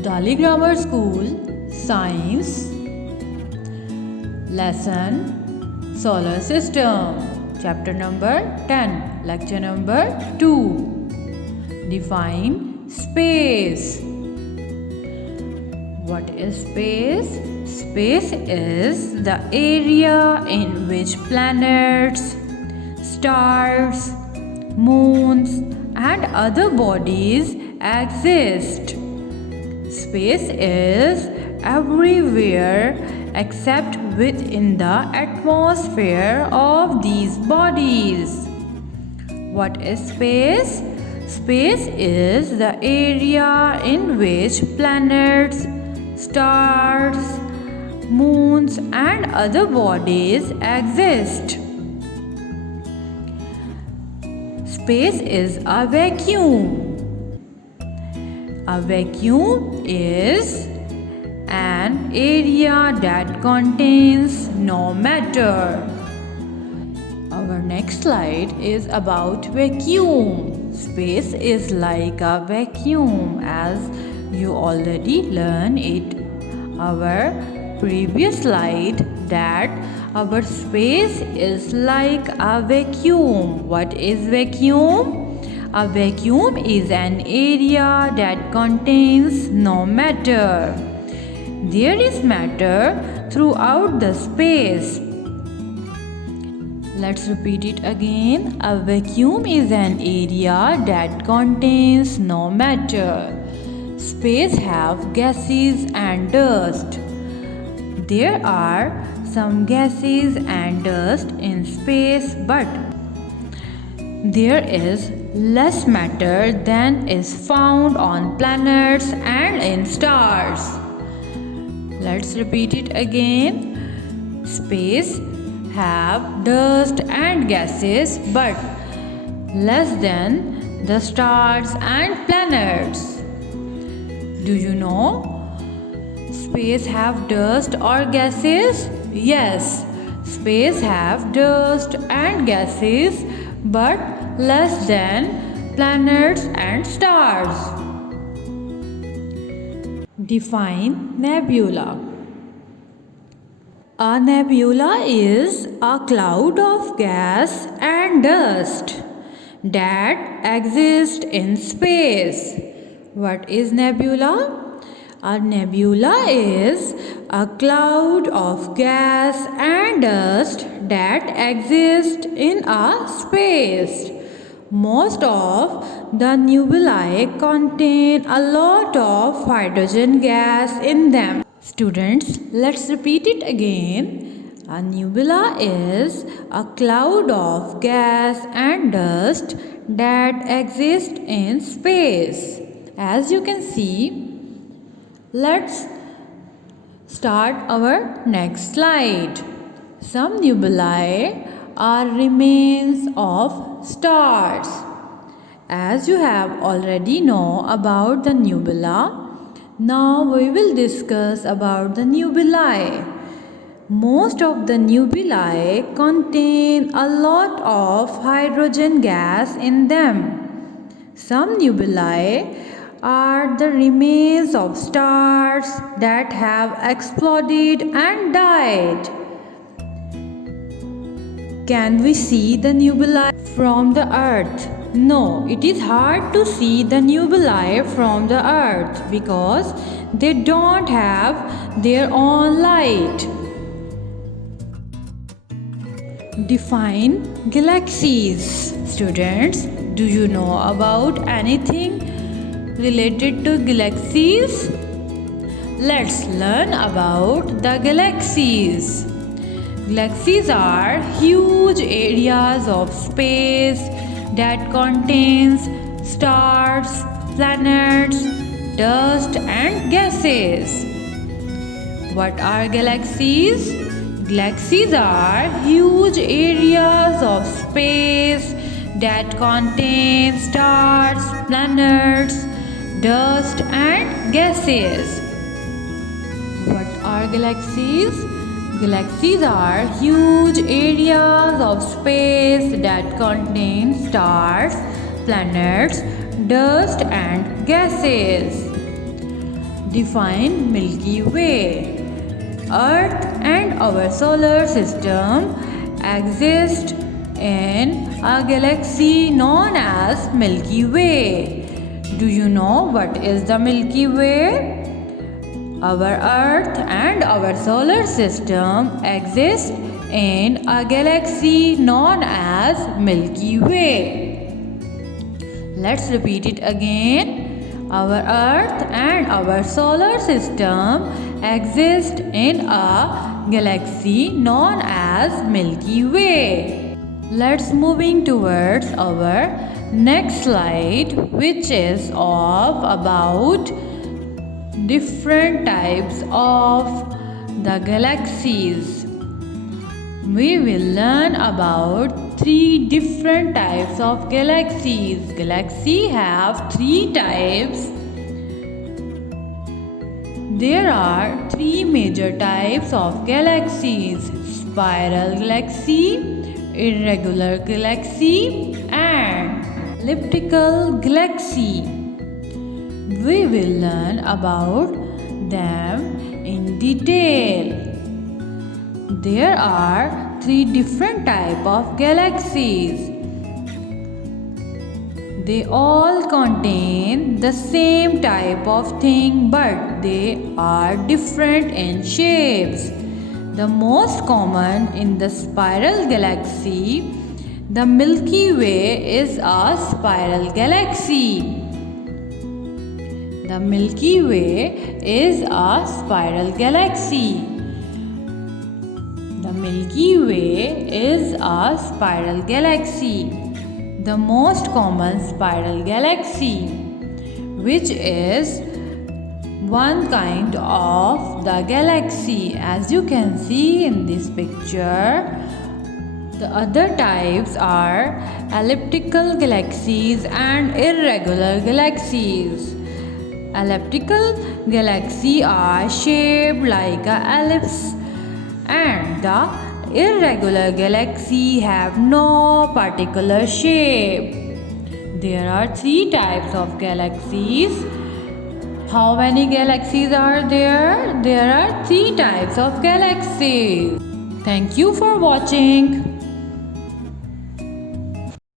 Abdali Grammar School Science Lesson Solar System Chapter number 10 Lecture number 2 Define Space. What is space? Space is the area in which planets, stars, moons and other bodies exist. Space is everywhere except within the atmosphere of these bodies. What is space? Space is the area in which planets, stars, moons and other bodies exist. Space is a vacuum. A vacuum is an area that contains no matter. Our next slide is about vacuum. Space is like a vacuum, as you already learned it. Our previous slide that our space is like a vacuum. What is vacuum? A vacuum is an area that contains no matter. There is matter throughout the space. Let's repeat it again. A vacuum is an area that contains no matter. Space have gases and dust. There are some gases and dust in space, but there is less matter than is found on planets and in stars. Let's repeat it again. Space have dust and gases, but less than the stars and planets. Do you know space have dust or gases? Yes, space have dust and gases, but less than planets and stars. Define nebula. A nebula is a cloud of gas and dust that exists in space. What is nebula? A nebula is a cloud of gas and dust that exists in a space. Most of the nebulae contain a lot of hydrogen gas in them. Students, let's repeat it again. A nebula is a cloud of gas and dust that exists in space. As you can see, let's start our next slide. Some nebulae are remains of stars. As you have already know about the nebula, now we will discuss about the nebulae. Most of the nebulae contain a lot of hydrogen gas in them. Some nebulae are the remains of stars that have exploded and died. Can we see the nebulae from the earth? No, it is hard to see the nebulae from the earth because they don't have their own light. Define galaxies. Students, do you know about anything related to galaxies? Let's learn about the galaxies. Galaxies are huge areas of space that contains stars, planets, dust and gases. What are galaxies? Galaxies are huge areas of space that contain stars, planets, dust and gases. What are galaxies? Galaxies are huge areas of space that contain stars, planets, dust and gases. Define Milky Way. Earth and our solar system exist in a galaxy known as Milky Way. Do you know what is the Milky Way? Our Earth and our solar system exist in a galaxy known as Milky Way. Let's repeat it again. Our Earth and our solar system exist in a galaxy known as Milky Way. Let's moving towards our next slide, which is of about different types of the galaxies. We will learn about 3 different types of galaxies. Galaxies have 3 types. There are 3 major types of galaxies: spiral galaxy, irregular galaxy, and elliptical galaxy. We will learn about them in detail. There are 3 different types of galaxies. They all contain the same type of thing, but they are different in shapes. The most common in the spiral galaxy, the Milky Way, is a spiral galaxy. The Milky Way is a spiral galaxy. The Milky Way is a spiral galaxy. The most common spiral galaxy, which is one kind of the galaxy. As you can see in this picture, the other types are elliptical galaxies and irregular galaxies. Elliptical galaxies are shaped like an ellipse, and the irregular galaxies have no particular shape. There are 3 types of galaxies. How many galaxies are there? There are 3 types of galaxies. Thank you for watching.